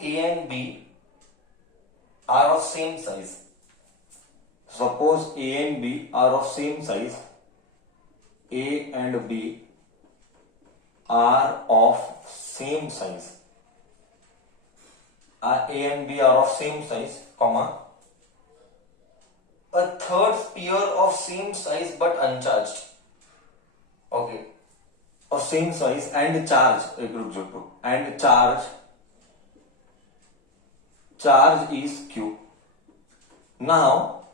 A and B are of same size. Suppose A and B are of same size. A and B are of same size. A and B are of same size, comma. A third sphere of same size but uncharged. Okay. Of same size and charge. And charge is Q. Now,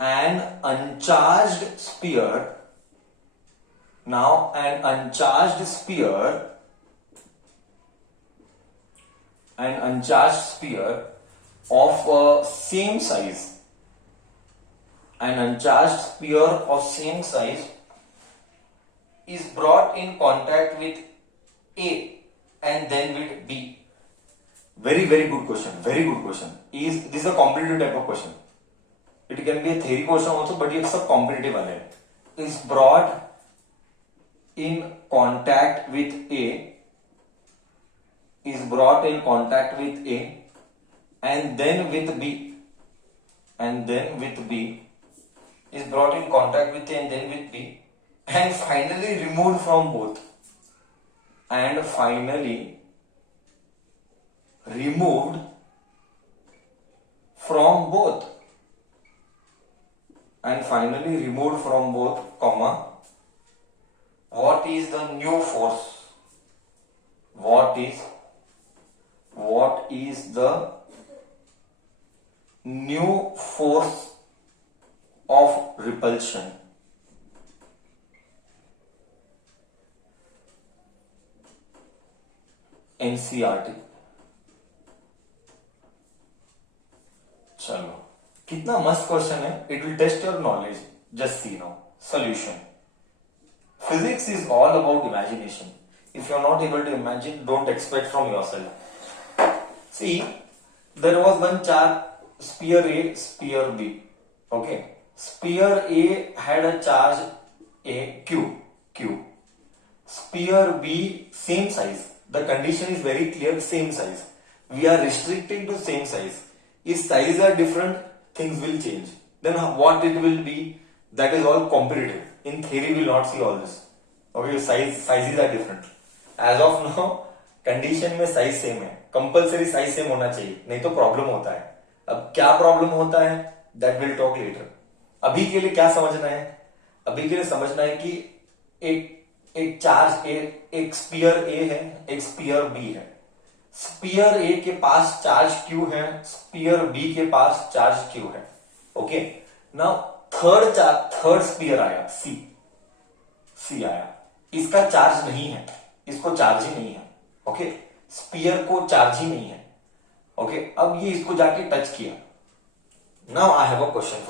an uncharged sphere of same size, is brought in contact with A and then with B. Very good question. This is a competitive type of question. It can be a theory question also, but it's a competitive one. Is brought in contact with A, and then with B, is brought in contact with A and then with B, and finally removed from both. Comma. What is the new force? What is the new force of repulsion? NCERT. चलो, कितना मस्त question है. It will test your knowledge. Just see now. Solution. Physics is all about imagination. If you are not able to imagine, don't expect from yourself. See, there was one charge, sphere A, sphere B. Okay. Sphere A had a charge Q. Sphere B, same size. The condition is very clear, same size. We are restricting to same size. If sizes are different, things will change. Then what it will be, that is all competitive. In theory, we will not see all this. Okay, sizes are different. As of now, condition में size same है. Compulsory size same होना चाहिए, नहीं तो problem होता है. अब क्या problem होता है, that will talk later. अभी के लिए क्या समझना है? अभी के लिए समझना है कि एक चार्ज एक स्पीयर A है, एक स्पीयर B है. स्पीयर A के पास चार्ज Q है, स्पीयर B के पास चार्ज Q है. ओके. नाउ थर्ड स्पीयर आया C आया. इसका चार्ज नहीं है, इसको चार्ज ही नहीं है. ओके. स्पीयर को चार्ज ही नहीं है. ओके. अब ये इसको जाके टच किया. Now I have a question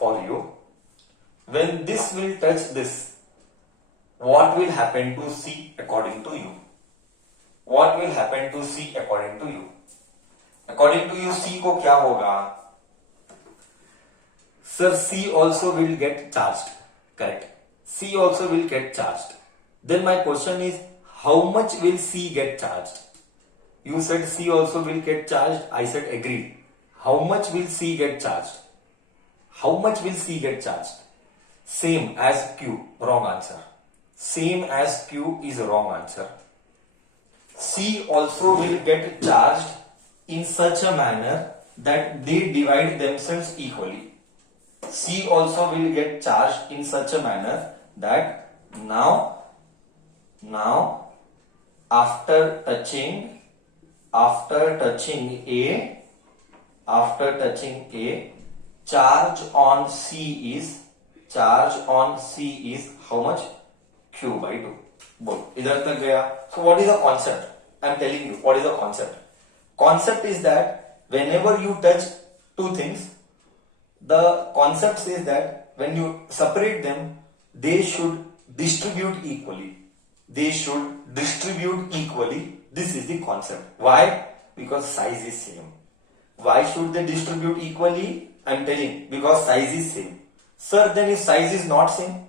for you. When this will touch this, what will happen to C according to you? According to you, C को क्या होगा? Sir, C also will get charged. Correct. C also will get charged. Then my question is, how much will C get charged? You said C also will get charged. I said agreed. How much will C get charged? Same as Q. Wrong answer. Same as Q is a wrong answer. C also will get charged in such a manner that they divide themselves equally. C also will get charged in such a manner that now after touching A, charge on C is how much? Q by 2. बोल, इधर तक गया. So what is the concept? I am telling you what is the concept. Concept is that whenever you touch two things, the concept says that when you separate them, they should distribute equally. This is the concept. Why? Because size is same. Why should they distribute equally? I am telling, because size is same. Sir, then if size is not same,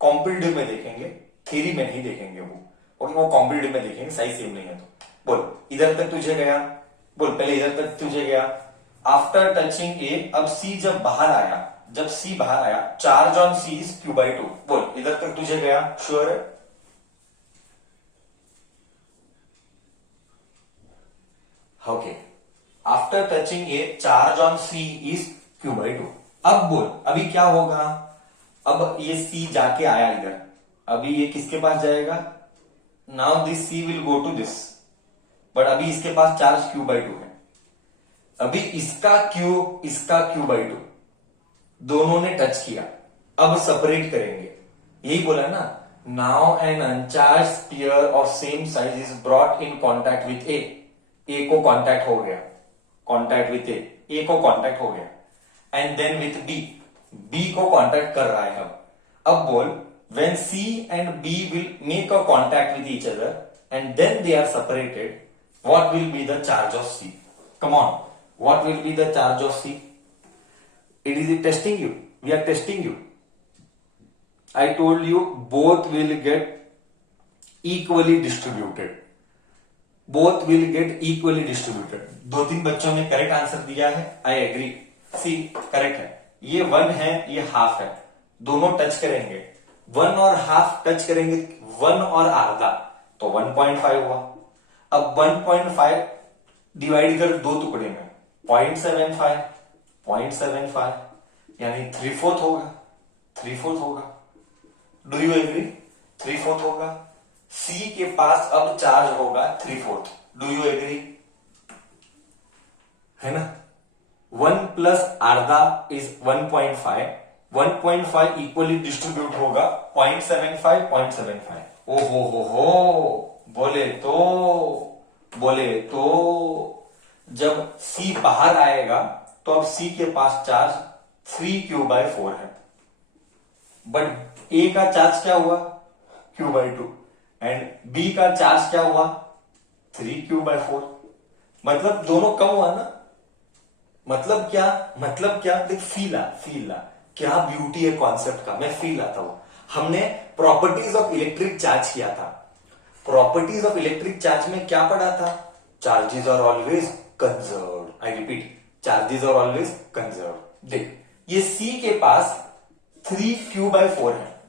competitive में देखेंगे, theory में नहीं देखेंगे वो. Okay, वो competitive में देखेंगे, size same नहीं है तो। बोल इधर तक तुझे गया, बोल पहले इधर तक तुझे गया। आफ्टर टचिंग ए, अब सी जब बाहर आया, जब सी बाहर आया, charge on C is Q/2। बोल इधर तक तुझे गया, श्योर है? Okay, after touching a charge on C is Q/2। अब बोल अभी क्या होगा, अब ये सी जाके आया इधर, अभी ये किसके पास जाएगा, now this C will go to this, but अभी इसके पास चार्ज Q/2 है। अभी इसका Q/2 दोनों ने टच किया, अब सेपरेट करेंगे, यही बोला ना, now an uncharged sphere of same size is brought in contact with a को कॉन्टैक्ट हो गया, कॉन्टैक्ट विथ ए को कॉन्टैक्ट हो गया, एंड देन विथ बी को कॉन्टैक्ट कर रहा है। अब बोल when C and B will make a contact with each other and then they are separated, what will be the charge of C? Come on, what will be the charge of C? It is testing you, we are testing you. I told you both will get equally distributed, both will get equally distributed। दो तीन बच्चों ने correct answer दिया है, I agree, C correct है। ये 1 है, ये हाफ है, दोनों टच करेंगे, 1 और हाफ टच करेंगे, 1 और आधा, तो 1.5 हुआ। अब 1.5 डिवाइड कर दो टुकड़े में, 0.75 यानी 3/4 होगा, 3/4 होगा। Do you agree? 3/4 होगा। सी के पास अब चार्ज होगा 3/4। Do you agree? है ना? 1 प्लस आधा इज 1.5, 1.5 इक्वली डिस्ट्रीब्यूट होगा 0.75। ओ हो, बोले तो जब C बाहर आएगा तो अब C के पास चार्ज 3Q/4 है, बट A का चार्ज क्या हुआ, Q/2, एंड B का चार्ज क्या हुआ, 3Q/4। मतलब दोनों कम हुआ ना। मतलब क्या देख, फील ला क्या ब्यूटी है कॉन्सेप्ट का, मैं फील आता हूं। हमने प्रॉपर्टीज ऑफ इलेक्ट्रिक चार्ज किया था, प्रॉपर्टीज ऑफ इलेक्ट्रिक चार्ज में क्या पढ़ा था, charges are always conserved. I repeat, charges are always conserved. देख ये C के पास 3Q/4 है,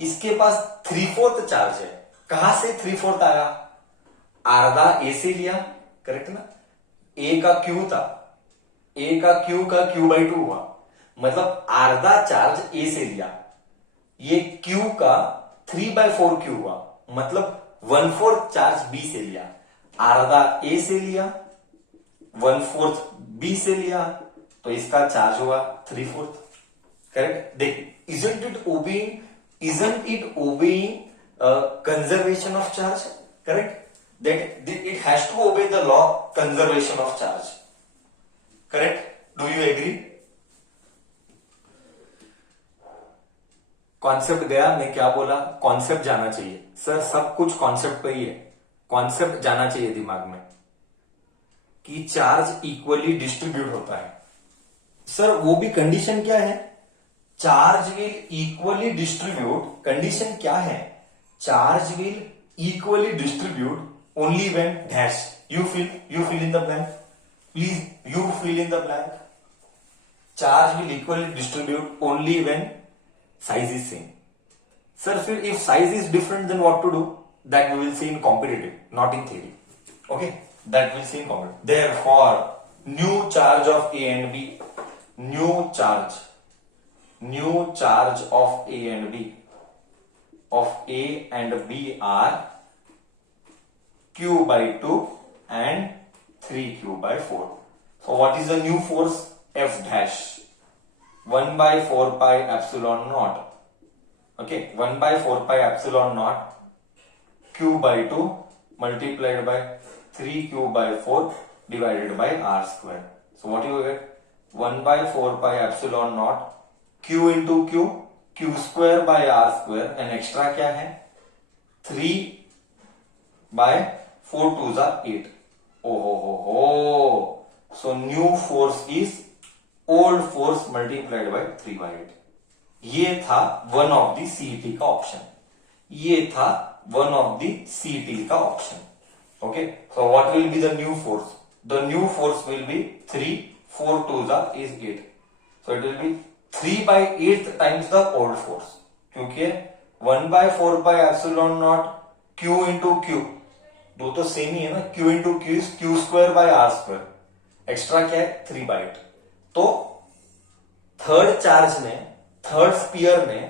इसके पास 3/4 चार्ज है। कहां से 3/4 आया, आधा A से लिया, करेक्ट ना। A का Q था, A का Q का Q/2 हुआ, मतलब आधा चार्ज A से लिया। ये Q का 3/4Q हुआ, मतलब 1/4 चार्ज B से लिया। आधा A से लिया, 1/4 B से लिया, तो इसका चार्ज हुआ 3/4। करेक्ट। देख, isn't it obeying conservation of charge? Correct. That it has to obey the law conservation of charge. Correct. Do you agree? Concept गया, मैं क्या बोला, कॉन्सेप्ट जाना चाहिए सर, सब कुछ कॉन्सेप्ट पे ही है। कॉन्सेप्ट जाना चाहिए दिमाग में कि चार्ज इक्वली डिस्ट्रीब्यूट होता है। सर वो भी कंडीशन क्या है, charge will equally distribute. Condition क्या है, charge will equally distribute only when dash. You fill in the blank please, you fill in the blank. Charge will equally distribute only when size is same. Sir, if size is different, then what to do? That we will see in competitive, not in theory. Okay, that we'll see in competitive. Therefore, new charge of A and B, new charge of A and B are Q/2 and 3Q/4. So what is the new force, F dash? 1/4 pi epsilon naught. Okay, 1/4 pi epsilon naught Q/2 multiplied by 3Q/4 divided by R square. So what you get, 1/4 pi epsilon naught Q into Q square by R square, and extra क्या है, 3/4 2s are 8. Oh. So new force is old force multiplied by 3/8। ये था one of the CET का option, ये था one of the CT का option. Okay, so what will be the new force? The new force will be 3, 4 2s is 8. So it will be 3 by 8 times the old force. क्योंकि 1 by 4 by epsilon naught Q into Q, दो तो same ही है ना, Q into Q is Q square by R square. Extra क्या है 3 by 8. तो third charge ने, third sphere ने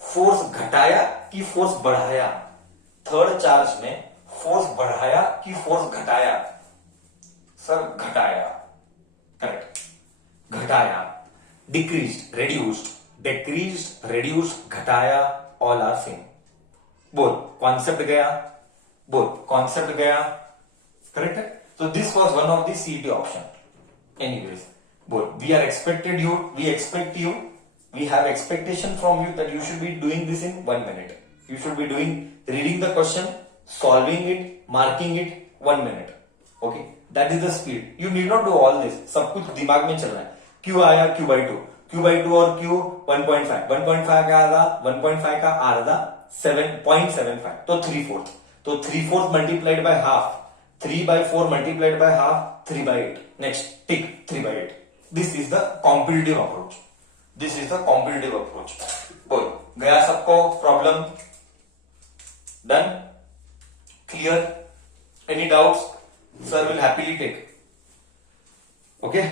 फोर्स घटाया कि फोर्स बढ़ाया? थर्ड चार्ज ने फोर्स बढ़ाया कि फोर्स घटाया? सर घटाया. करेक्ट, घटाया. डिक्रीज्ड, रेड्यूस्ड, डिक्रीज्ड, रेड्यूस्ड, घटाया, ऑल आर सेम. बोल कॉन्सेप्ट गया, बोल कॉन्सेप्ट गया. करेक्ट है. So this was one of the CET option. Anyways, बोल we expect you, we have expectation from you that you should be doing this in 1 minute. You should be reading the question, solving it, marking it 1 minute. Okay, that is the speed. You need not do all this. सब कुछ दिमाग में चल रहा है. Q आया Q by 2 और Q 1.5 का आधा, 1.5 का आधा 7.75, तो 3/4. तो 3/4 multiplied by half, 3 by 4 multiplied by half, 3 by 8. Next, tick 3 by 8. This is the competitive approach. This is the competitive approach. बोल गया सबको problem? Done? Clear? Any doubts? Sir will happily take. Okay.